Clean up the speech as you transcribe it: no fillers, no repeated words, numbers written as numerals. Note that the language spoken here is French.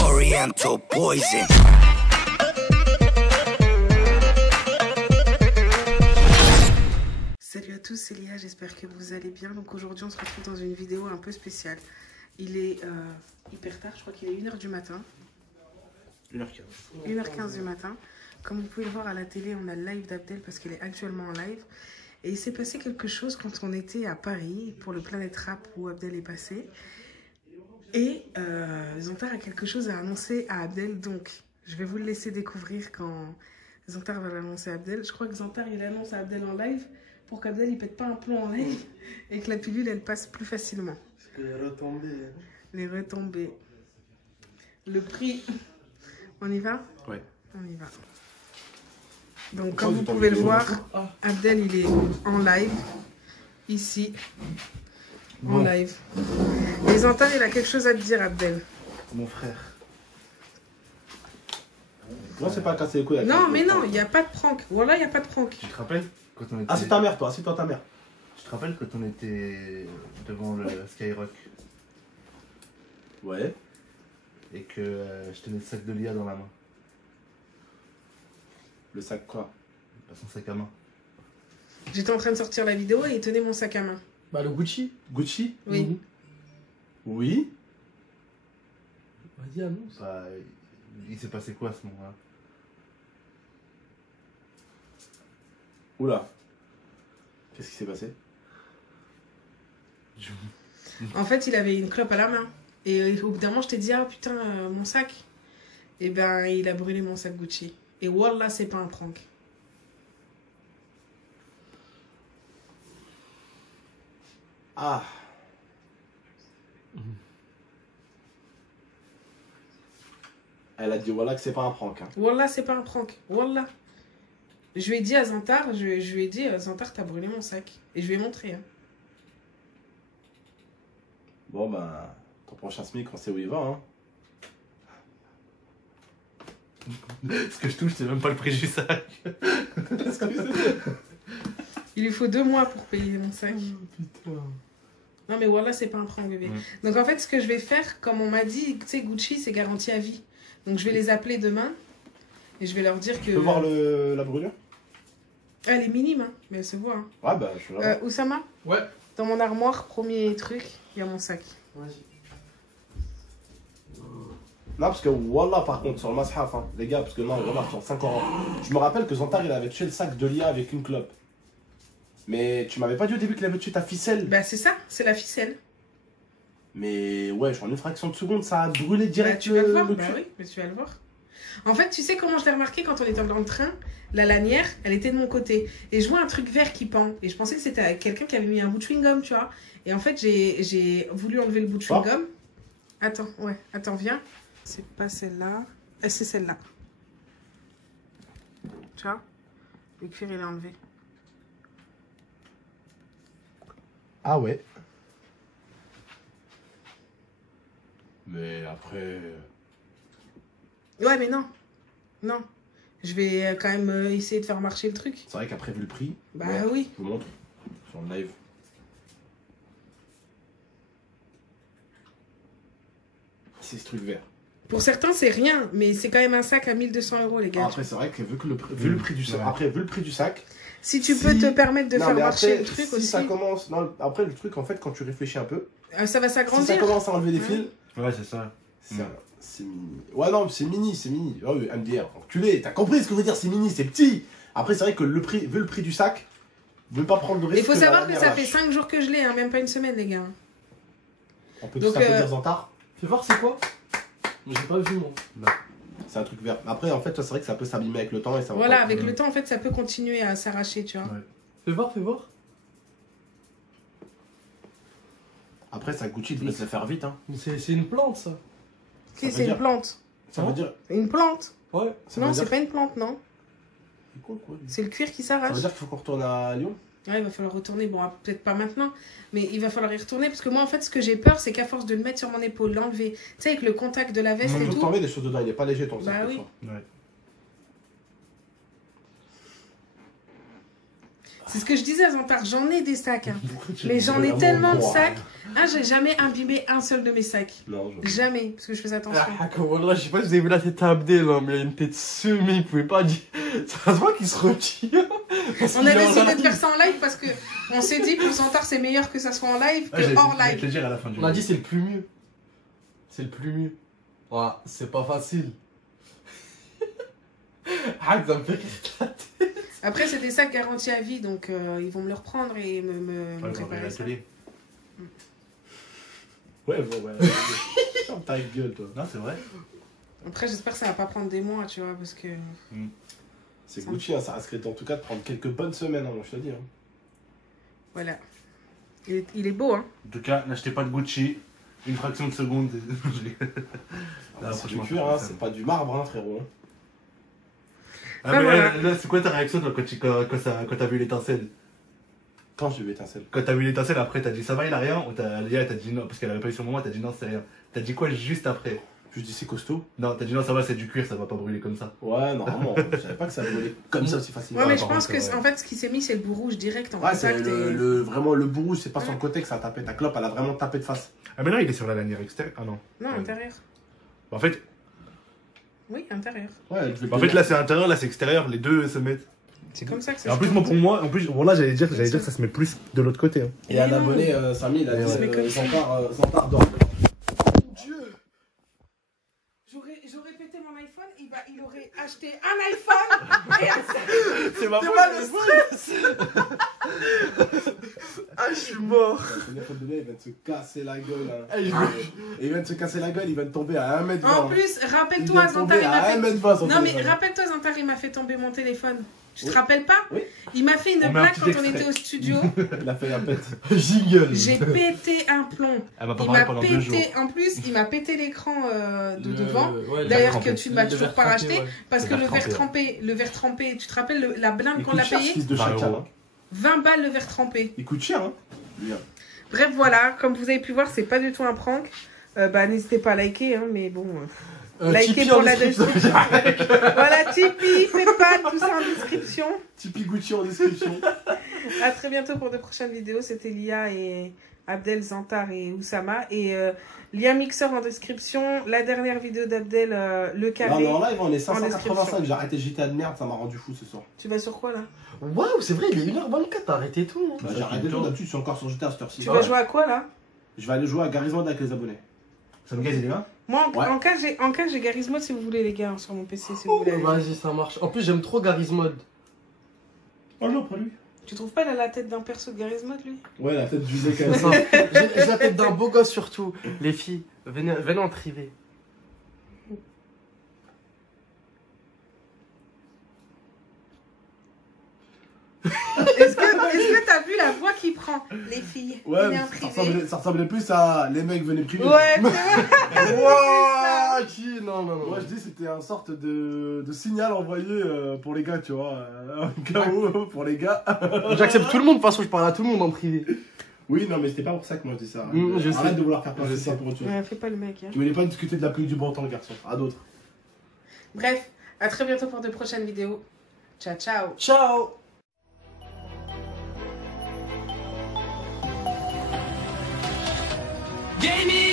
Oriental poison. Salut à tous, c'est Lia, j'espère que vous allez bien. Donc aujourd'hui on se retrouve dans une vidéo un peu spéciale. Il est hyper tard, je crois qu'il est 1h du matin. 1h15. 1h15 du matin. Comme vous pouvez le voir à la télé, on a le live d'Abdel parce qu'il est actuellement en live. Et il s'est passé quelque chose quand on était à Paris pour le Planet Rap où Abdel est passé. Et Zantar a quelque chose à annoncer à Abdel. Donc je vais vous le laisser découvrir quand Zantar va l'annoncer à Abdel. Je crois que Zantar il annonce à Abdel en live pour qu'Abdel il pète pas un plomb en live et que la pilule elle passe plus facilement. Parce que les retombées. Les retombées. Le prix. On y va? Ouais. On y va. Donc comme vous pouvez le voir, Abdel il est en live. Ici. En live. Et Zantar il a quelque chose à te dire, Abdel. Mon frère. Non, c'est pas casser les couilles. Non, mais non, il n'y a pas de prank. Voilà, il n'y a pas de prank. Tu te rappelles quand on était... Ah, c'est ta mère, toi, assieds-toi ta mère. Tu te rappelles quand on était devant le Skyrock Ouais. et que je tenais le sac de Lia dans la main? Le sac quoi? Son sac à main. J'étais en train de sortir la vidéo et il tenait mon sac à main. Bah le Gucci. Gucci? Oui. Oui. Vas-y, annonce. Bah, il s'est passé quoi à ce moment-là? Oula. Qu'est-ce qui s'est passé? En fait, il avait une clope à la main. Et au bout d'un moment, je t'ai dit, ah putain, mon sac. Et ben, il a brûlé mon sac Gucci. Et wallah, c'est pas un prank. Ah. Elle a dit voilà que c'est pas un prank. Hein. Wallah, c'est pas un prank. Wallah. Je lui ai dit à Zantar, je lui ai dit, Zantar, t'as brûlé mon sac. Et je lui ai montré. Hein. Bon, ben, ton prochain SMIC, on sait où il va. Hein. Ce que je touche, c'est même pas le prix du sac. Il lui faut 2 mois pour payer mon sac. Putain. Non mais voilà, c'est pas un prank bébé. Donc en fait, ce que je vais faire, comme on m'a dit, tu sais, Gucci, c'est garanti à vie. Donc je vais les appeler demain et je vais leur dire que... Tu peux voir la brûlure? Elle est minime, hein, mais elle se voit. Hein. Ouais, bah, je suis là. Oussama, Ouais. dans mon armoire, premier truc, il y a mon sac. Vas-y. Non, parce que Wallah, par contre, sur le Mashaf, hein, les gars, parce que non, remarque, sur 5 ans, je me rappelle que Zantar, il avait tué le sac de Lia avec une clope. Mais tu m'avais pas dit au début qu'il avait tué ta ficelle. Bah c'est ça, c'est la ficelle. Mais ouais, en une fraction de seconde, ça a brûlé Bah, direct tu vas le voir, le bah cul. oui, mais tu vas le voir. En fait, tu sais comment je l'ai remarqué quand on était dans le train? La lanière, elle était de mon côté. Et je vois un truc vert qui pend. Et je pensais que c'était quelqu'un qui avait mis un bout de chewing-gum, tu vois. Et en fait, j'ai voulu enlever le bout de chewing-gum. Attends, ouais, attends, viens. C'est pas celle-là. C'est celle-là. Tu vois? Le cuir, il est enlevé. Ah ouais. Mais après... Ouais, mais non. Non. Je vais quand même essayer de faire marcher le truc. C'est vrai qu'après, vu le prix... Bah ouais, oui. Je vous montre. Sur le live. C'est ce truc vert. Pour certains, c'est rien, mais c'est quand même un sac à 1 200 €, les gars. Après, c'est vrai que vu le prix du sac... Après, vu le prix du sac... Si tu peux te permettre de non, faire mais marcher après, le truc si aussi. ça commence... Non, après, le truc, en fait, quand tu réfléchis un peu... Ça va Si s'agrandir. ça commence à enlever des fils... Ouais, c'est ça. C'est mini. Ouais, non, c'est mini, c'est mini. Oh, oui, MDR, enculé, t'as compris ce que je veux dire, c'est mini, c'est petit. Après, c'est vrai que le prix, vu le prix du sac, ne pas prendre de risque. Il faut savoir que ça lanière fait lâche. 5 jours que je l'ai, hein, même pas une semaine, les gars. On peut Donc, tout ça dire Zantar. Fais voir c'est quoi? J'ai pas vu moi. Non. C'est un truc vert. Après, en fait, c'est vrai que ça peut s'abîmer avec le temps et ça va Voilà, pas- avec le temps, en fait, ça peut continuer à s'arracher, tu vois. Ouais. Fais voir, fais voir. Après, ça Gucci, il devrait se le faire vite. Hein. Mais c'est une plante ça. Si, veut c'est une dire- plante. Ça veut dire. Une plante? Ouais. Ça Non, veut c'est dire... pas une plante, non. C'est quoi, lui C'est le cuir qui Ça s'arrache. veut dire qu'il faut qu'on retourne à Lyon. Ouais, il va falloir retourner. Bon, peut-être pas maintenant, mais il va falloir y retourner. Parce que moi, en fait, ce que j'ai peur, c'est qu'à force de le mettre sur mon épaule, l'enlever, tu sais, avec le contact de la veste Il et faut tout. t'enlever des choses dedans, il est pas léger ton sac. Bah de oui. fois. Ouais. C'est ce que je disais à Zantar, j'en ai des sacs. Hein. Tu Mais j'en ai vraiment tellement de droit. sacs. Ah, j'ai jamais imbibé un seul de mes sacs. Non, je... Jamais, parce que je faisais attention. Ah, Wallah, je sais pas si vous avez vu la tête à Abdel, hein, mais il a une tête semée, il pouvait pas dire. Ça se voit qu'il se retire. On a décidé de faire ça en live parce que on s'est dit pour Zantar c'est meilleur que ça soit en live que hors Je vais te live. le dire à la fin du On a dit c'est le plus mieux. C'est le plus mieux. Ouais, c'est pas facile. Ah, ça me fait rire. Après c'est des sacs garantis à vie donc ils vont me le reprendre et me Ouais, préparer ça. Ouais, bon, ouais. Ferme ta gueule, toi. Non, c'est vrai. Après j'espère que ça va pas prendre des mois tu vois parce que... C'est Gucci, hein, ça risquerait en tout cas de prendre quelques bonnes semaines, hein, moi, je te dis. Hein. Voilà. Il est beau hein. En tout cas, n'achetez pas de Gucci. Une fraction de seconde. Ah, c'est du cuir, hein, c'est pas du marbre, hein, frérot. Ah, Ben mais voilà. là, c'est quoi ta réaction toi, quand t'as vu l'étincelle? Quand j'ai vu étincelle. Quand t'as vu l'étincelle, après t'as dit ça va, il a rien? Ou Léa t'a dit non, parce qu'elle avait pas eu son moment, t'as dit non, c'est rien. T'as dit quoi juste après? Je dis c'est costaud. Non, t'as dit non, ça va, c'est du cuir, ça va pas brûler comme ça. Ouais, normalement. Je savais pas que ça brûlait comme ça aussi facilement. Ouais mais je par pense contre, que ouais. en fait ce qui s'est mis c'est le bout rouge direct en Ouais, c'est contact et... vraiment le bout rouge, c'est pas sur le côté que ça a tapé. Ta clope, elle a vraiment tapé de face. Ah, mais là, il est sur la lanière extérieure. Ah non. Non intérieur. En fait, Oui intérieur. Ouais, je vais en fait là, c'est intérieur, là, c'est extérieur, les deux se mettent. C'est comme ça que Et ça en plus, moi, pour moi, bon, là, j'allais dire que ça se met plus de l'autre côté. Hein. Et un abonné, Samy, il a Ouais. dit Mais comme ça. Zantar d'or. Dieu. J'aurais pété mon iPhone, il aurait acheté un iPhone et un... C'est ma Ah, je suis mort. Le téléphone de lui, il vient de se casser la gueule. Hein. Eh, je- Et il vient de se casser la gueule, il vient de tomber à 1m20. En plus, il rappelle-toi, vient de Zantar, tomber il m'a à fait... 1m20 son Non mais téléphone. rappelle-toi, Zantar, il m'a fait tomber mon téléphone. Tu te Oui. rappelles pas? Oui. Il m'a fait une On met un blague petit quand on extrait. était au studio. Il a fait un pète. Jingle. J'ai pété un plomb. Elle m'a pas Il parlé m'a pendant 2 jours. pété, en plus, il m'a pété l'écran de devant. Ouais, D'ailleurs trempé. que tu ne m'as toujours pas racheté. Parce Le que verre trempé, le verre trempé, tu te rappelles la blinde Il qu'on coûte l'a cher, ce payé? fils de 20 chacun. euros. Hein. 20 balles le verre trempé. Il coûte cher, hein. Lui, hein. Bref, voilà, comme vous avez pu voir, c'est pas du tout un prank. N'hésitez pas à liker, hein, mais bon. Likez Tipeee pour en la description. Voilà, Tipeee, Paypal, tout ça en description. Tipeee Gucci en description. À très bientôt pour de prochaines vidéos. C'était Lia et Abdel, Zantar et Oussama. Et lien mixeur en description. La dernière vidéo d'Abdel, le Non, carré. mais en live, on est description. 585. J'ai arrêté GTA de merde, ça m'a rendu fou ce soir. Tu vas sur quoi là? Waouh, c'est vrai, il est 1h24, t'as arrêté tout. Hein. Bah, j'ai arrêté tout d'habitude, je suis encore sur GTA à cette heure-ci. Tu vas jouer à quoi là? Je vais aller jouer à Garry's Mod avec les abonnés. Ça me gagne, il est là? Moi, Ouais. en cas, j'ai Garry's Mod si vous voulez, les gars, sur mon PC, si vous voulez. aller. Vas-y, ça marche. En plus, j'aime trop Garry's Mod. Oh non, pas lui. Tu trouves pas la tête d'un perso de Garry's Mod, lui? Ouais, la tête du mec à Non, j'ai la tête d'un beau gosse surtout. Les filles, venez en privé. Est-ce que t'as vu la voix qu'il prend, les filles? Ouais, Il est mais en ça privé. ressemblait plus à les mecs venaient privé. Ouais, c'est vrai. Wouah, qui? Non, non, non. Moi je dis c'était un sorte de signal envoyé pour les gars, tu vois. Un KO pour les gars. J'accepte tout le monde, de toute façon, je parle à tout le monde en privé. Oui, non, mais c'était pas pour ça que moi je dis ça. Je Arrête sais. de vouloir faire passer Je ça sais. pour autre chose. Ouais, fais pas le mec. Hein. Tu voulais pas discuter de la pluie du bon temps, le garçon. À d'autres. Bref, à très bientôt pour de prochaines vidéos. Ciao, ciao. Ciao. Gaming